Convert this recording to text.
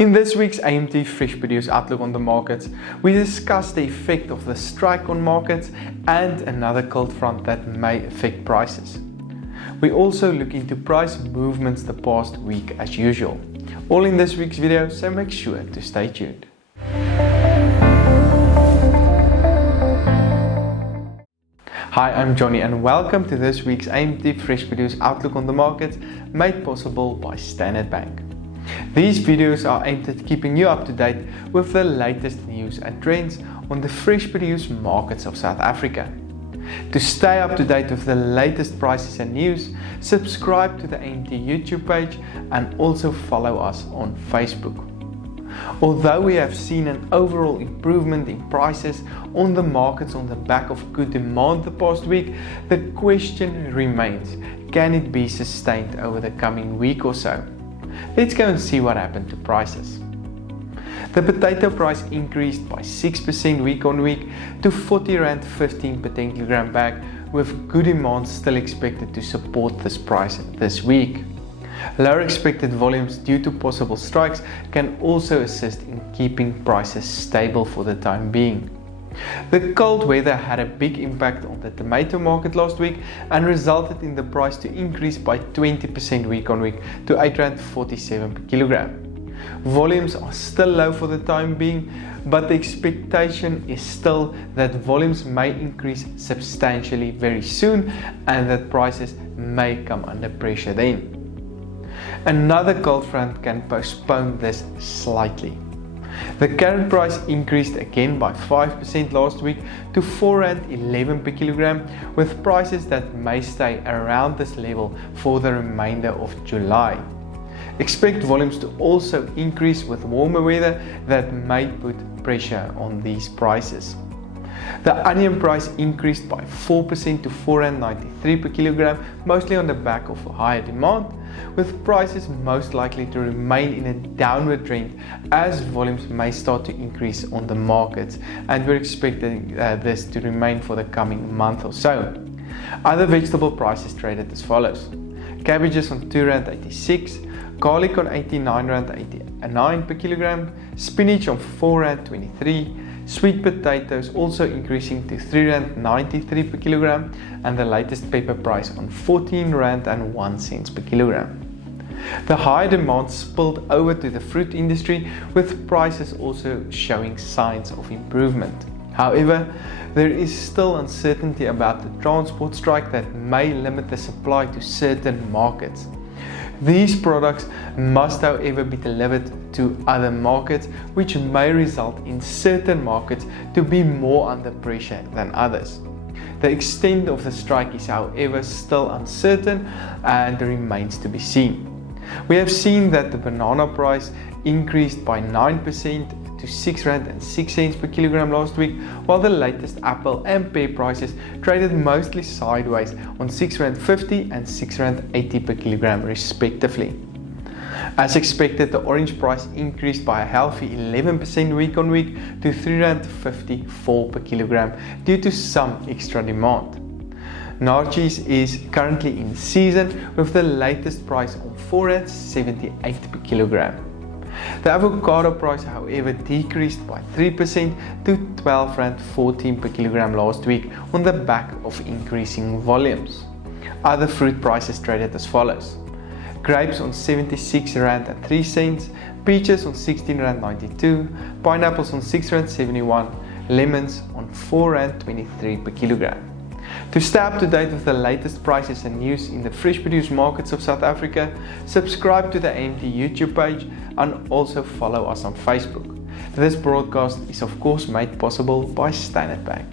In this week's AMT Fresh Produce Outlook on the Markets, we discuss the effect of the strike on markets and another cold front that may affect prices. We also look into price movements the past week as usual. All in this week's video, so make sure to stay tuned. Hi, I'm Johnny and welcome to this week's AMT Fresh Produce Outlook on the Markets, made possible by Standard Bank. These videos are aimed at keeping you up to date with the latest news and trends on the fresh produce markets of South Africa. To stay up to date with the latest prices and news, subscribe to the AMT YouTube page and also follow us on Facebook. Although we have seen an overall improvement in prices on the markets on the back of good demand the past week, the question remains, can it be sustained over the coming week or so? Let's go and see what happened to prices. The potato price increased by 6% week on week to R40.15 per 10 kilogram bag, with good demand still expected to support this price this week. Lower expected volumes due to possible strikes can also assist in keeping prices stable for the time being. The cold weather had a big impact on the tomato market last week and resulted in the price to increase by 20% week on week to R8.47 per kilogram. Volumes are still low for the time being, but the expectation is still that volumes may increase substantially very soon and that prices may come under pressure then. Another cold front can postpone this slightly. The carrot price increased again by 5% last week to R4.11 per kilogram, with prices that may stay around this level for the remainder of July. Expect volumes to also increase with warmer weather that may put pressure on these prices. The onion price increased by 4% to R4.93 per kilogram, mostly on the back of higher demand, with prices most likely to remain in a downward trend as volumes may start to increase on the markets, and we're expecting this to remain for the coming month or so. Other vegetable prices traded as follows: cabbages on R2.86, garlic on R89.89 per kilogram, spinach on R4.23, sweet potatoes also increasing to R3.93 per kilogram, and the latest pepper price on R14.01 per kilogram. The high demand spilled over to the fruit industry, with prices also showing signs of improvement. However, there is still uncertainty about the transport strike that may limit the supply to certain markets. These products must, however, be delivered to other markets, which may result in certain markets to be more under pressure than others. The extent of the strike is, however, still uncertain and remains to be seen. We have seen that the banana price increased by 9% to R6.06 per kilogram last week, while the latest apple and pear prices traded mostly sideways on R6.50 and R6.80 per kilogram respectively. As expected, the orange price increased by a healthy 11% week on week to R3.54 per kilogram due to some extra demand. Naartjies is currently in season, with the latest price on R4.78 per kilogram. The avocado price, however, decreased by 3% to R12.14 per kilogram last week on the back of increasing volumes. Other fruit prices traded as follows: grapes on R76.03, peaches on R16.92, pineapples on R6.71, lemons on R4.23 per kilogram. To stay up to date with the latest prices and news in the fresh produce markets of South Africa, subscribe to the AMT YouTube page and also follow us on Facebook. This broadcast is of course made possible by Standard Bank.